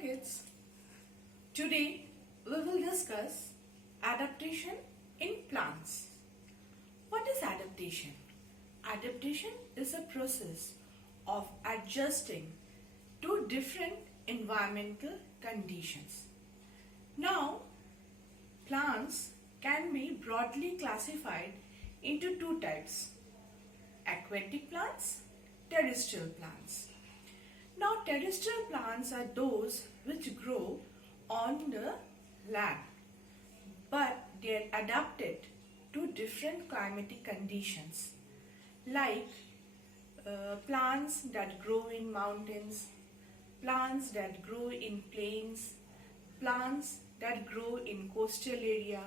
kids. Today we will discuss adaptation in plants. What is adaptation? Adaptation is a process of adjusting to different environmental conditions. Now, plants can be broadly classified into two types: aquatic plants, terrestrial plants. Now, terrestrial plants are those which grow on the land, but they are adapted to different climatic conditions, like plants that grow in mountains, plants that grow in plains, plants that grow in coastal area,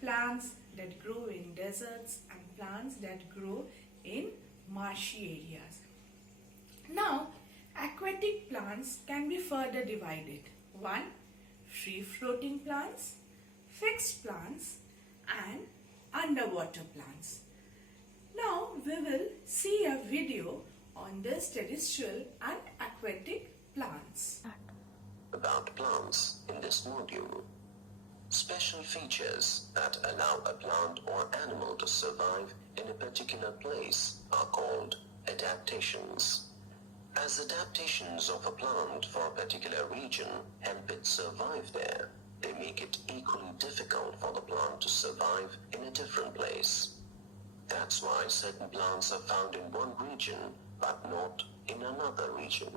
plants that grow in deserts, and plants that grow in marshy areas. Now, aquatic plants can be further divided. 1. Free-floating plants, fixed plants, and underwater plants. Now we will see a video on this terrestrial and aquatic plants. About plants in this module. Special features that allow a plant or animal to survive in a particular place are called adaptations. As adaptations of a plant for a particular region help it survive there, they make it equally difficult for the plant to survive in a different place. That's why certain plants are found in one region but not in another region.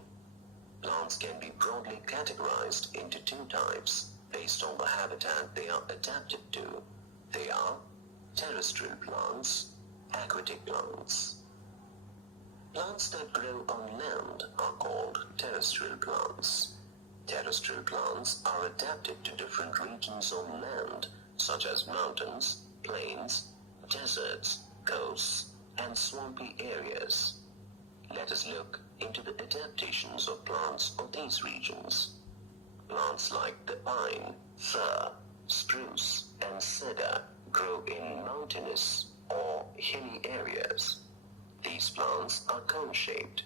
Plants can be broadly categorized into two types based on the habitat they are adapted to. They are terrestrial plants, aquatic plants. Plants that grow on land are called terrestrial plants. Terrestrial plants are adapted to different regions on land, such as mountains, plains, deserts, coasts, and swampy areas. Let us look into the adaptations of plants of these regions. Plants like the pine, fir, spruce, and cedar grow in mountainous or hilly areas. These plants are cone-shaped.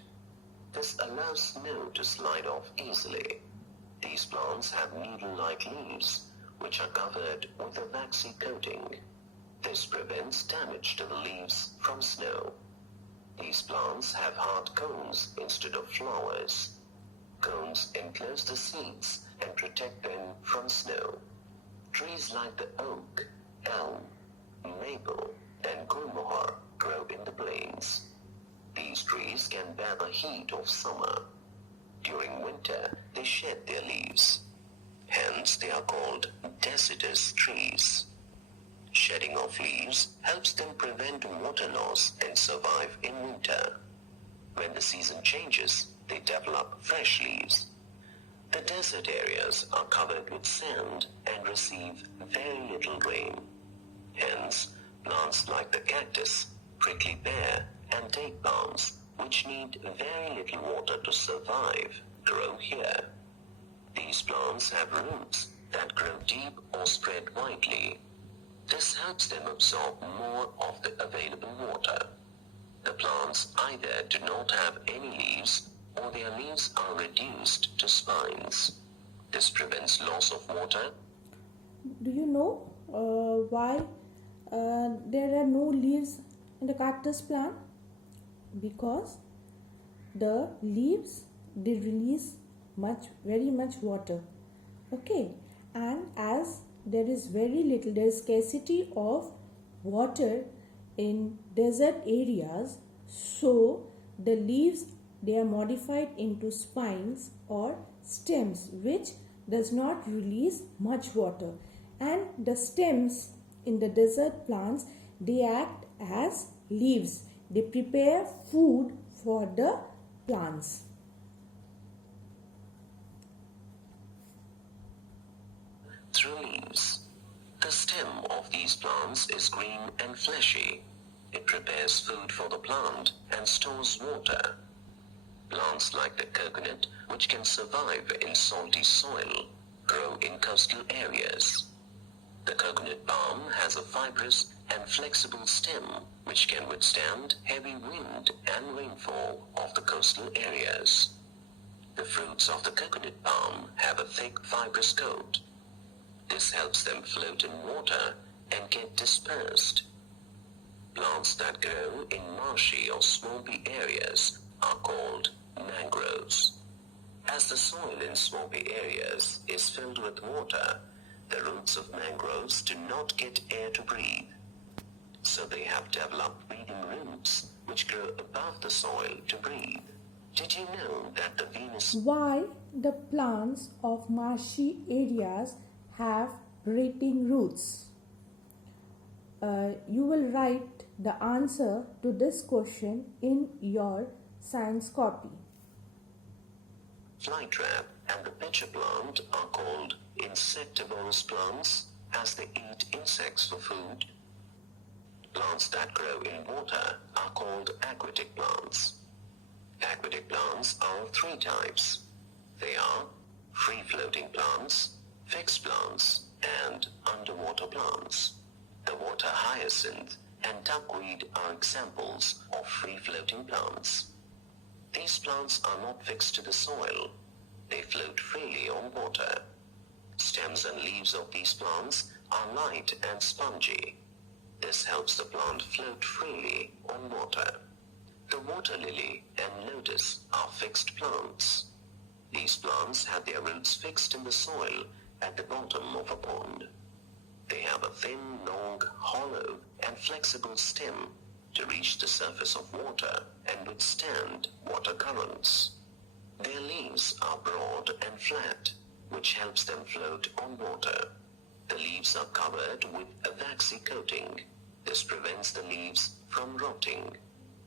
This allows snow to slide off easily. These plants have needle-like leaves, which are covered with a waxy coating. This prevents damage to the leaves from snow. These plants have hard cones instead of flowers. Cones enclose the seeds and protect them from snow. Trees like the oak, elm, maple, and gulmohar grow in the plains. These trees can bear the heat of summer. During winter, they shed their leaves. Hence, they are called deciduous trees. Shedding of leaves helps them prevent water loss and survive in winter. When the season changes, they develop fresh leaves. The desert areas are covered with sand and receive very little rain. Hence, plants like the cactus, prickly pear, and date palms, which need very little water to survive, grow here. These plants have roots that grow deep or spread widely. This helps them absorb more of the available water. The plants either do not have any leaves or their leaves are reduced to spines. This prevents loss of water. Do you know why there are no leaves in the cactus plant? Because the leaves, they release very much water. Okay, and as there is scarcity of water in desert areas, so the leaves, they are modified into spines or stems, which does not release much water. And the stems in the desert plants, they act as leaves. They prepare food for the plants. Through leaves. The stem of these plants is green and fleshy. It prepares food for the plant and stores water. Plants like the coconut, which can survive in salty soil, grow in coastal areas. The coconut palm has a fibrous and flexible stem which can withstand heavy wind and rainfall of the coastal areas. The fruits of the coconut palm have a a thick fibrous coat. This helps them float in water and get dispersed. Plants that grow in marshy or swampy areas are called mangroves. As the soil in swampy areas is filled with water, the roots of mangroves do not get air to breathe. So they have developed breathing roots which grow above the soil to breathe. Did you know that the Venus... Why the plants of marshy areas have breathing roots? You will write the answer to this question in your science copy. Flytrap and the pitcher plant are called insectivorous plants as they eat insects for food. Plants that grow in water are called aquatic plants. Aquatic plants are of three types. They are free-floating plants, fixed plants, and underwater plants. The water hyacinth and duckweed are examples of free-floating plants. These plants are not fixed to the soil. They float freely on water. Stems and leaves of these plants are light and spongy. This helps the plant float freely on water. The water lily and lotus are fixed plants. These plants have their roots fixed in the soil at the bottom of a pond. They have a thin, long, hollow, and flexible stem to reach the surface of water and withstand water currents. Their leaves are broad and flat, which helps them float on water. The leaves are covered with a waxy coating. This prevents the leaves from rotting.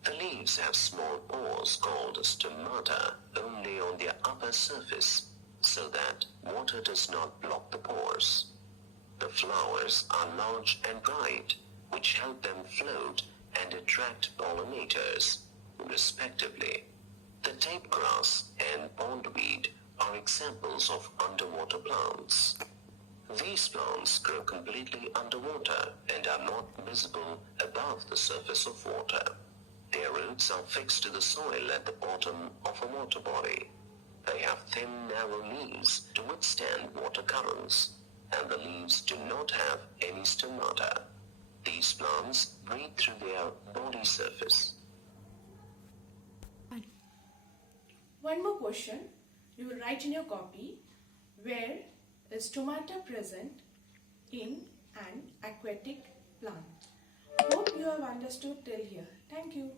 The leaves have small pores called stomata only on their upper surface, so that water does not block the pores. The flowers are large and bright, which help them float and attract pollinators, respectively. The tape grass and pondweed are examples of underwater plants. These plants grow completely underwater and are not visible above the surface of water. Their roots are fixed to the soil at the bottom of a water body. They have thin, narrow leaves to withstand water currents, and the leaves do not have any stomata. These plants breathe through their body surface. One more question you will write in your copy. Where is stomata present in an aquatic plant? Hope you have understood till here. Thank you.